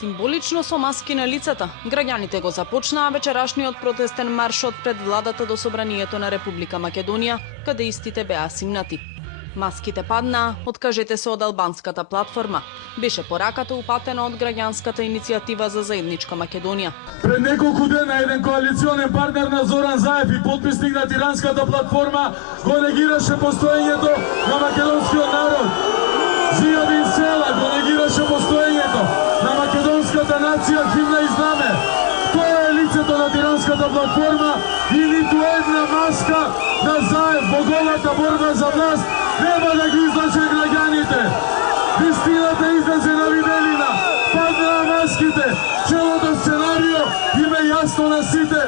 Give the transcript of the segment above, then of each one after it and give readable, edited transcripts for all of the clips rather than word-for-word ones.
Символично со маски на лицата, граѓаните го започнаа вечерашниот протестен марш од пред владата до Собранието на Република Македонија, каде истите беа симнати. Маските паднаа, откажете се од албанската платформа. Беше пораката упатена од граѓанската иницијатива за заедничка Македонија. Пред неколку дена еден коалиционен партнер на Зоран Заев и потписник на тиранската платформа го негираше постоењето на македонскиот народ. Зијадин Села го негираше постоењето на македонската нација, химна и знаме. Тоа е лицето на тиранската платформа и ниту една маска на Заев во голата борба за власт нема да ги излаче граѓаните. Вистината излезе на виделина, паднаа маските, целото сценарио им е јасно на сите.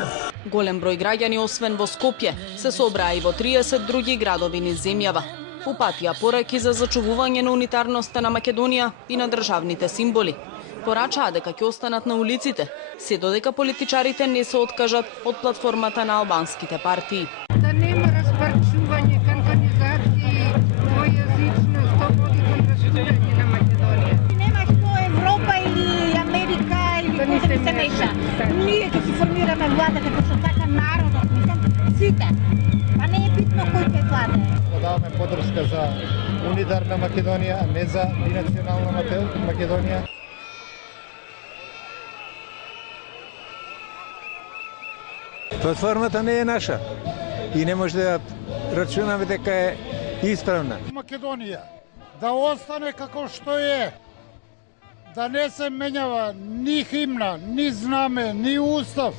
Голем број граѓани, освен во Скопје, се собраа и во 30 други градови низ земјава. Упатија пораки за зачувување на унитарноста на Македонија и на државните символи. Порачаа дека ќе останат на улиците, се додека политичарите не се откажат од платформата на албанските партии. Да нема распарчување, кантонизација, двојазичност, тоа води кон разделување на Македонија. Нема што Европа или Америка или кој да се меша. Ние ќе си формираме влада како што сака народот, мислам, сите. Па не е битно кој ќе владе. Даваме поддршка за унитарна Македонија, а не за бинационална Македонија. Платформата не е наша и не може да рачунаме дека е исправна. Македонија да остане како што е, да не се менјава ни химна, ни знаме, ни устав.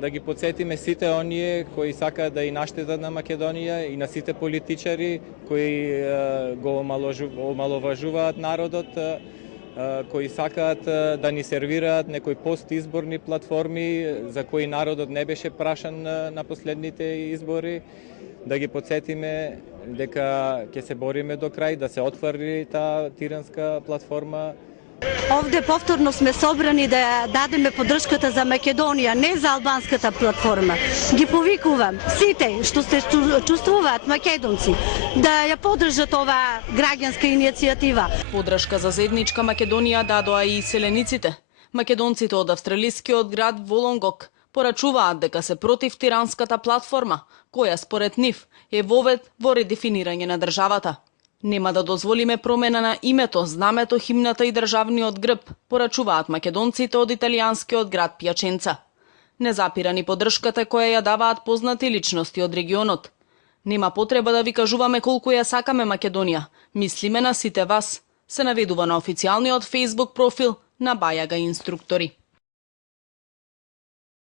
Да ги подсетиме сите оние кои сакаат да и наштетат на Македонија и на сите политичари кои го омаловажуваат народот, кои сакаат да ни сервираат некои постизборни платформи за кои народот не беше прашан на последните избори, да ги подсетиме дека ќе се бориме до крај да се отвори таа тиранска платформа. Овде повторно сме собрани да дадеме поддршката за Македонија, не за албанската платформа. Ги повикувам сите што се чувствуваат македонци да ја поддржат оваа граѓанска иницијатива. Поддршка за заедничка Македонија дадоа и селениците. Македонците од австралискиот град Волонгок порачуваат дека се против тиранската платформа, која според нив е вовед во редефинирање на државата. Нема да дозволиме промена на името, знамето, химната и државниот грб, порачуваат македонците од италијанскиот град Пјаченца. Не запира ни поддршката која ја даваат познати личности од регионот. Нема потреба да ви кажуваме колку ја сакаме Македонија. Мислиме на сите вас, се наведува на официјалниот Facebook профил на Бајага инструктори.